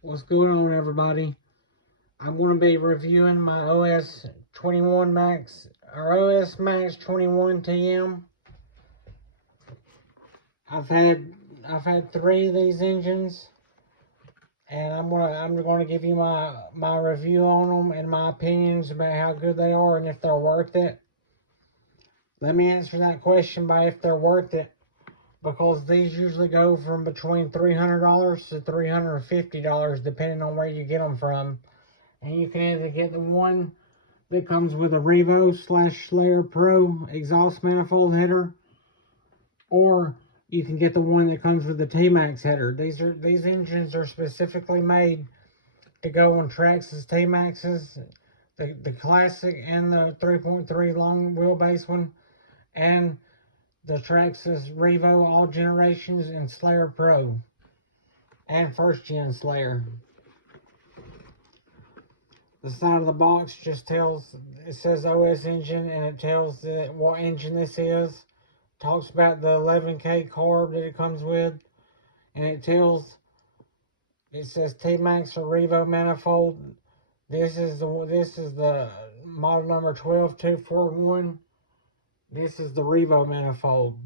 What's going on, everybody? I'm going to be reviewing my OS 21 Max or OS Max 21 TM. I've had I've had three of these engines, and I'm gonna give you my review on them and my opinions about how good they are and if they're worth it. Let me answer that question by if they're worth it, because these usually go from between $300 to $350 depending on where you get them from, and you can either get the one that comes with a Revo / Slayer Pro exhaust manifold header, or you can get the one that comes with the T-Max header. These engines are specifically made to go on Traxxas T-Maxes, the classic and the 3.3 long wheelbase one, and the Traxxas Revo all generations and Slayer Pro and first gen Slayer. The side of the box just tells, it says OS engine, and it tells what engine this is. Talks about the 11K carb that it comes with, and it says T-Max or Revo manifold. This is the model number 12241. This is the Revo manifold.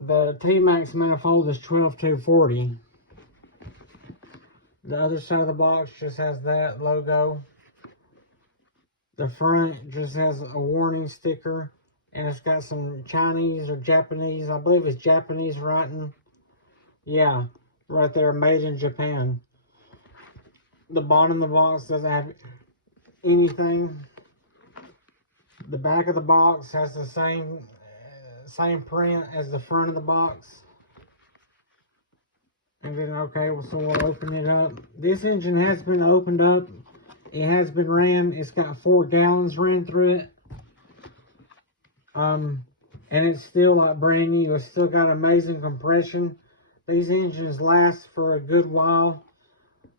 The T-Max manifold is 12240. The other side of the box just has that logo. The front just has a warning sticker, and it's got some Chinese or Japanese, I believe it's Japanese writing. Yeah, right there, made in Japan. The bottom of the box doesn't have anything. The back of the box has the same print as the front of the box. And then, okay, so we'll open it up. This engine has been opened up. It has been ran. It's got 4 gallons ran through it. And it's still like brand new. It's still got amazing compression. These engines last for a good while.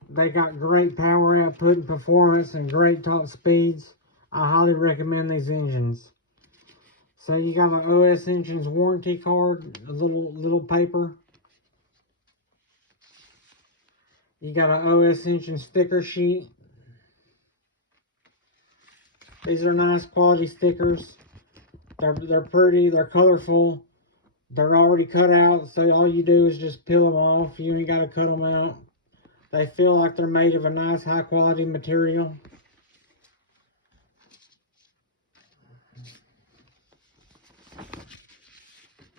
They got great power output and performance and great top speeds. I highly recommend these engines. So you got an OS Engines warranty card, a little paper. You got an OS Engine sticker sheet. These are nice quality stickers. They're pretty, they're colorful. They're already cut out, so all you do is just peel them off. You ain't got to cut them out. They feel like they're made of a nice high quality material.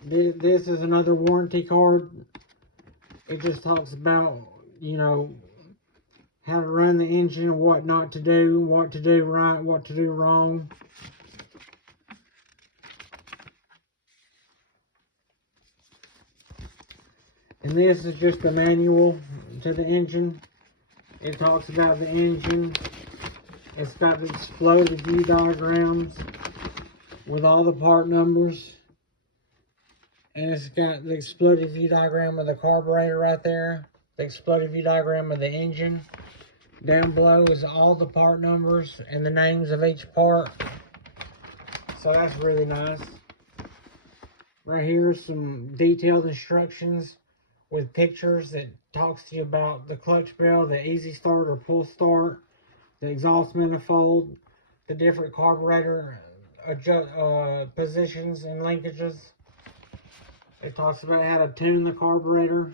This is another warranty card. It just talks about, you know, how to run the engine, what not to do, what to do right, what to do wrong. And this is just a manual to the engine. It talks about the engine. It's got the exploded view diagrams with all the part numbers. And it's got the exploded view diagram of the carburetor right there. The exploded view diagram of the engine. Down below is all the part numbers and the names of each part. So that's really nice. Right here is some detailed instructions with pictures that talks to you about the clutch bell, the easy start or pull start, the exhaust manifold, the different carburetor positions and linkages. It talks about how to tune the carburetor.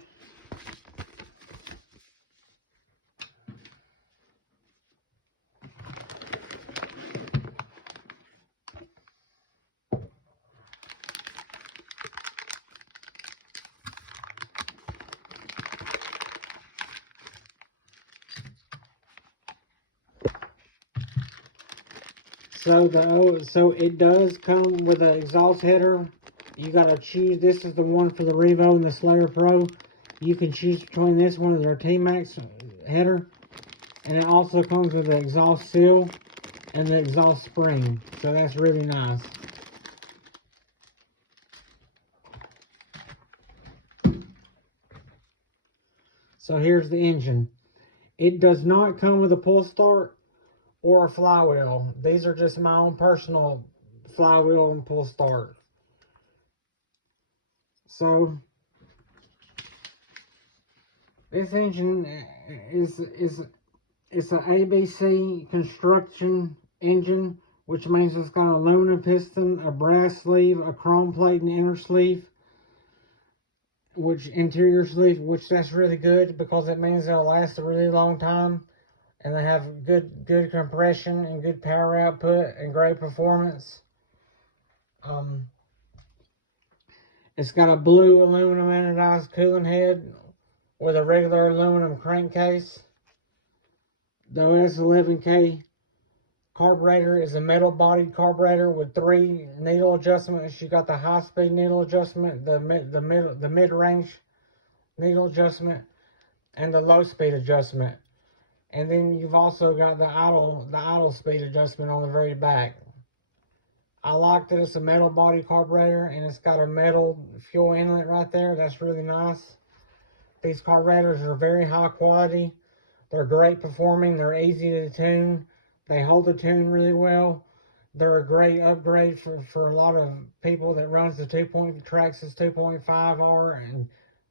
So it does come with an exhaust header. You gotta choose. This is the one for the Revo and the Slayer Pro. You can choose between this one and their T-Max header, and it also comes with the exhaust seal and the exhaust spring. So that's really nice. So here's the engine. It does not come with a pull start or a flywheel. These are just my own personal flywheel and pull start. So This engine is it's an ABC construction engine, which means it's got an aluminum piston, a brass sleeve, a chrome plate in the inner sleeve, which interior sleeve, which that's really good because it means they'll last a really long time, and they have good compression and good power output and great performance. It's got a blue aluminum anodized cooling head with a regular aluminum crankcase. The OS11K carburetor is a metal bodied carburetor with 3 needle adjustments. You got the high speed needle adjustment, the mid range needle adjustment, and the low speed adjustment. And then you've also got the idle speed adjustment on the very back. I like that it's a metal body carburetor and it's got a metal fuel inlet right there. That's really nice. These carburetors are very high quality. They're great performing. They're easy to tune. They hold the tune really well. They're a great upgrade for a lot of people that runs the Traxxas 2.5R and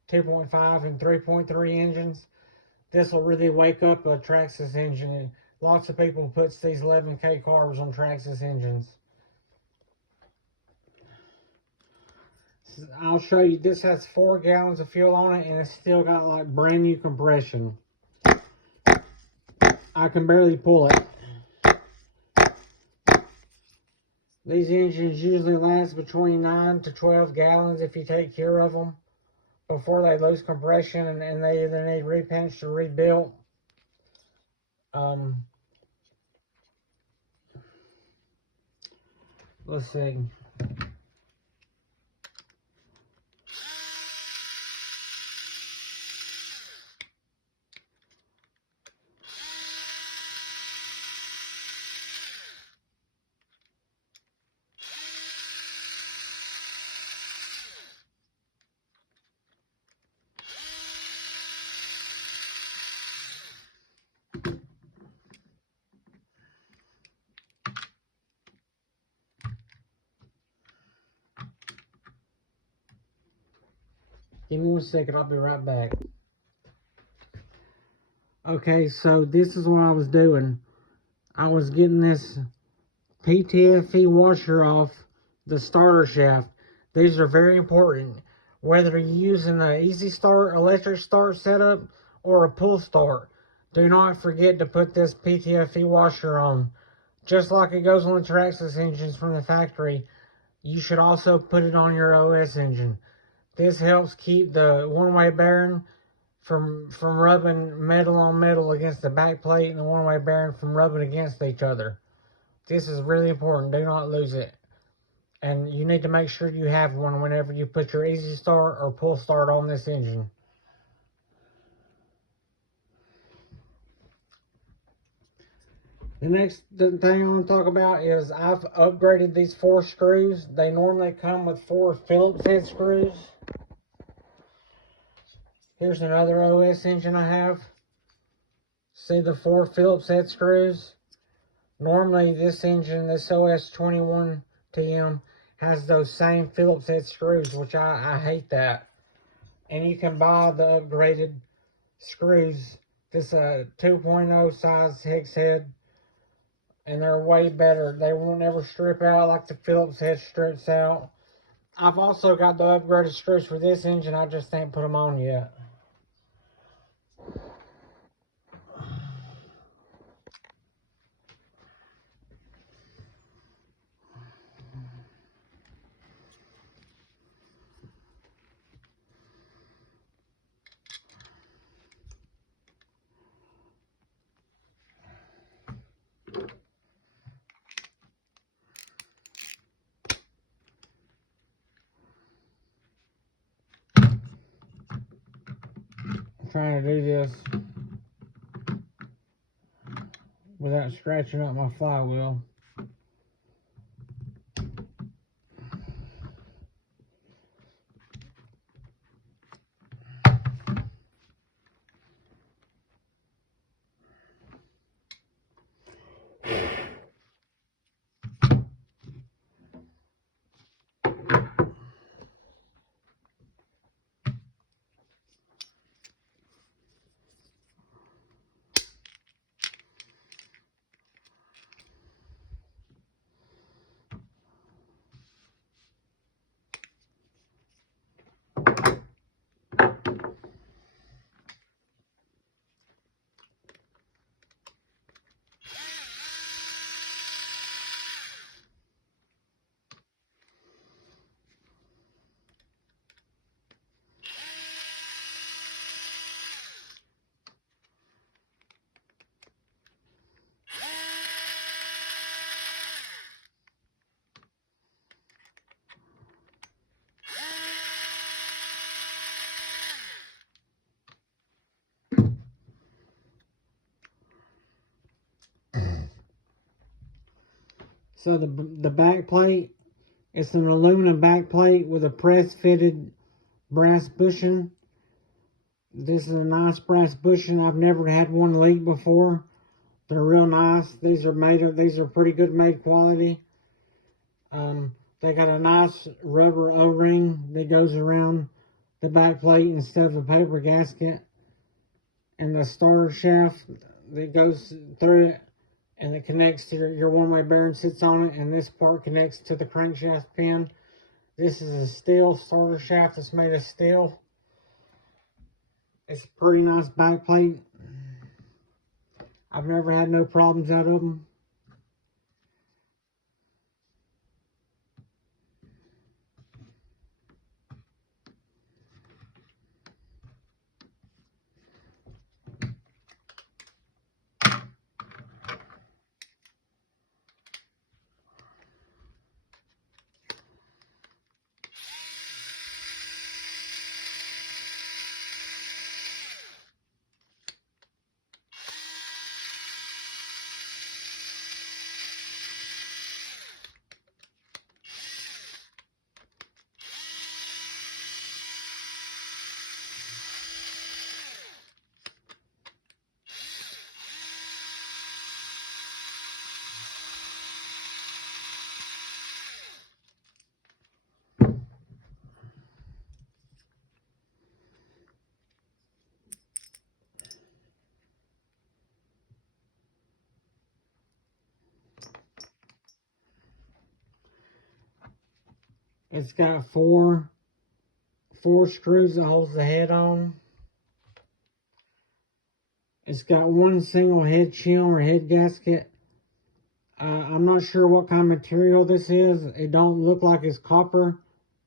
2.5 and 3.3 engines. This will really wake up a Traxxas engine. Lots of people puts these 11K carbs on Traxxas engines. I'll show you. This has 4 gallons of fuel on it and it's still got like brand new compression. I can barely pull it. These engines usually last between 9 to 12 gallons if you take care of them before they lose compression and they either need repinched or rebuilt. Let's see. Give me 1 second, I'll be right back. Okay, so this is what I was doing. I was getting this PTFE washer off the starter shaft. These are very important. Whether you're using an easy start, electric start setup, or a pull start, do not forget to put this PTFE washer on. Just like it goes on the Traxxas engines from the factory, you should also put it on your OS engine. This helps keep the one-way bearing from rubbing metal on metal against the back plate and the one-way bearing from rubbing against each other. This is really important. Do not lose it. And you need to make sure you have one whenever you put your easy start or pull start on this engine. The next thing I want to talk about is I've upgraded these 4 screws. They normally come with 4 Phillips head screws. Here's another OS engine I have. See the 4 Phillips head screws? Normally this engine, this OS21TM, has those same Phillips head screws, which I hate that. And you can buy the upgraded screws. This 2.0 size hex head, and they're way better. They won't ever strip out like the Phillips head strips out. I've also got the upgraded screws for this engine. I just ain't put them on yet. Trying to do this without scratching up my flywheel. So the back plate, it's an aluminum back plate with a press fitted brass bushing. This is a nice brass bushing. I've never had one leak before. They're real nice. These are pretty good made quality. They got a nice rubber O-ring that goes around the back plate instead of a paper gasket. And the starter shaft that goes through it and it connects to your one-way bearing sits on it, and this part connects to the crankshaft pin. This is a steel starter shaft that's made of steel. It's a pretty nice back plate. I've never had no problems out of them. It's got four screws that holds the head on. It's got one single head shell or head gasket. I'm not sure what kind of material this is. It don't look like it's copper.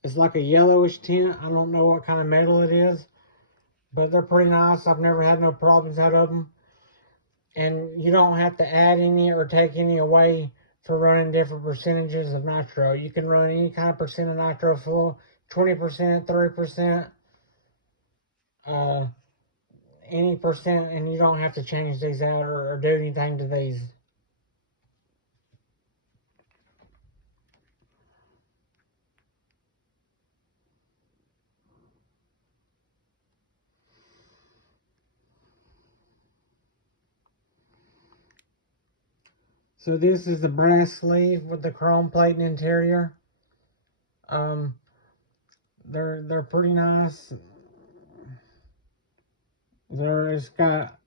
It's like a yellowish tint. I don't know what kind of metal it is, but they're pretty nice. I've never had no problems out of them. And you don't have to add any or take any away for running different percentages of nitro. You can run any kind of percent of nitro full, 20%, 30%, any percent, and you don't have to change these out or do anything to these. So this is the brass sleeve with the chrome plate and interior. They're pretty nice. It's got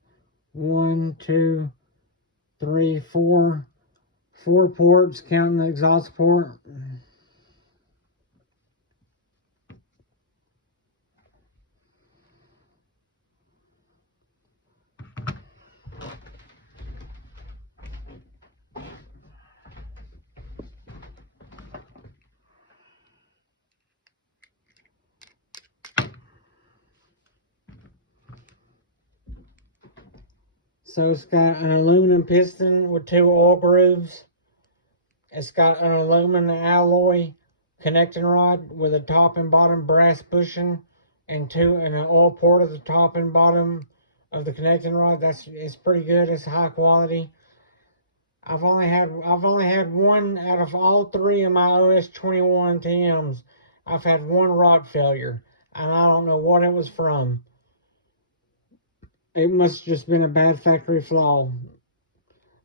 1, 2, 3, 4 ports, counting the exhaust port. So it's got an aluminum piston with 2 oil grooves. It's got an aluminum alloy connecting rod with a top and bottom brass bushing and an oil port at the top and bottom of the connecting rod. It's pretty good. It's high quality. I've only had one out of all 3 of my OS21 TMs. I've had one rod failure, and I don't know what it was from. It must have just been a bad factory flaw,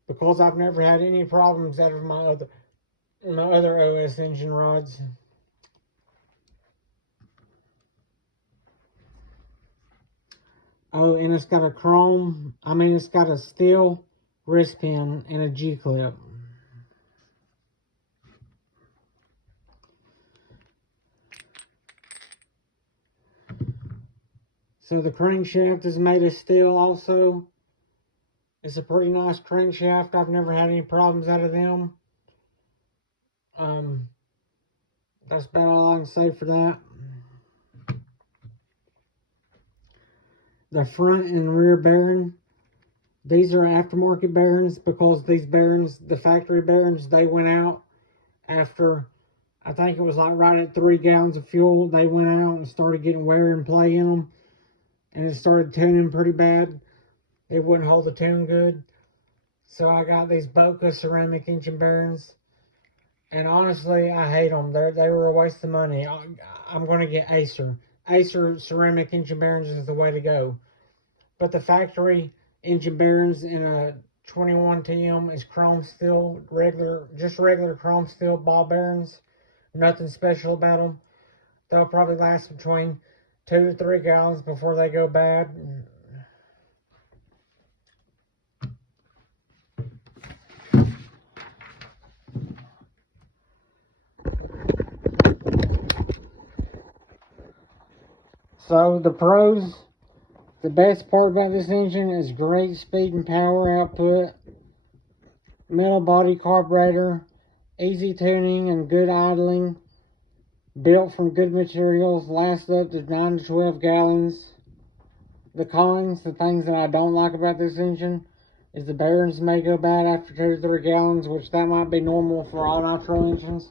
because I've never had any problems out of my other OS engine rods. Oh, and it's got it's got a steel wrist pin and a G-clip. So the crankshaft is made of steel also. It's a pretty nice crankshaft. I've never had any problems out of them. That's about all I can say for that. The front and rear bearing, these are aftermarket bearings, because these bearings, the factory bearings, they went out after, I think it was like right at 3 gallons of fuel. They went out and started getting wear and play in them, and it started tuning pretty bad. It wouldn't hold the tune good. So I got these Boca ceramic engine bearings. And honestly, I hate them. They were a waste of money. I'm going to get Acer. Acer ceramic engine bearings is the way to go. But the factory engine bearings in a 21 TM is chrome steel, just regular chrome steel ball bearings. Nothing special about them. They'll probably last between 2 to 3 gallons before they go bad. So the pros, the best part about this engine is great speed and power output, metal body carburetor, easy tuning and good idling, built from good materials, lasts up to 9 to 12 gallons. The cons, the things that I don't like about this engine, is the bearings may go bad after 2 to 3 gallons, which that might be normal for all nitro engines.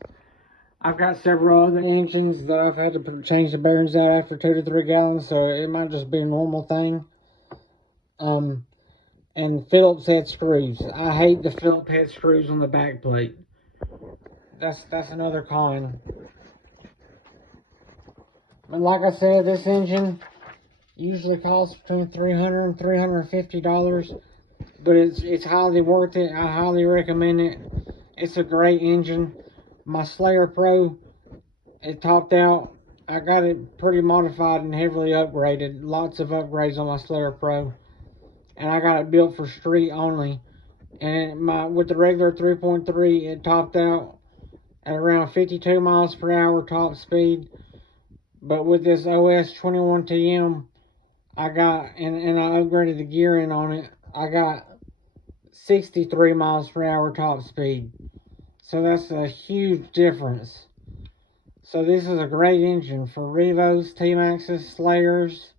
I've got several other engines that I've had to change the bearings out after 2 to 3 gallons, so it might just be a normal thing. And Phillips head screws. I hate the Phillips head screws on the back plate. That's another con. But like I said, this engine usually costs between $300 and $350, but it's highly worth it. I highly recommend it. It's a great engine. My Slayer Pro, it topped out. I got it pretty modified and heavily upgraded. Lots of upgrades on my Slayer Pro, and I got it built for street only. And with the regular 3.3, it topped out at around 52 miles per hour top speed. But with this OS 21 TM, I got, and I upgraded the gearing on it, I got 63 miles per hour top speed. So that's a huge difference. So this is a great engine for Revos, T-Maxes, Slayers,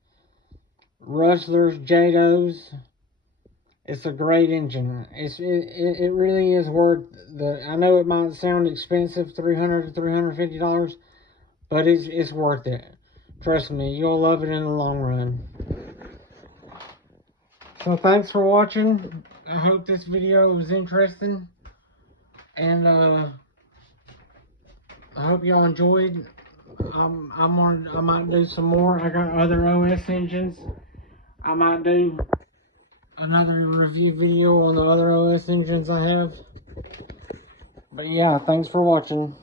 Rustlers, Jados. It's a great engine. It really is worth I know it might sound expensive, $300 to $350, but it's worth it. Trust me, you'll love it in the long run. So thanks for watching. I hope this video was interesting, and I hope y'all enjoyed. I might do some more. I got other OS engines. I might do another review video on the other OS engines I have. But yeah, thanks for watching.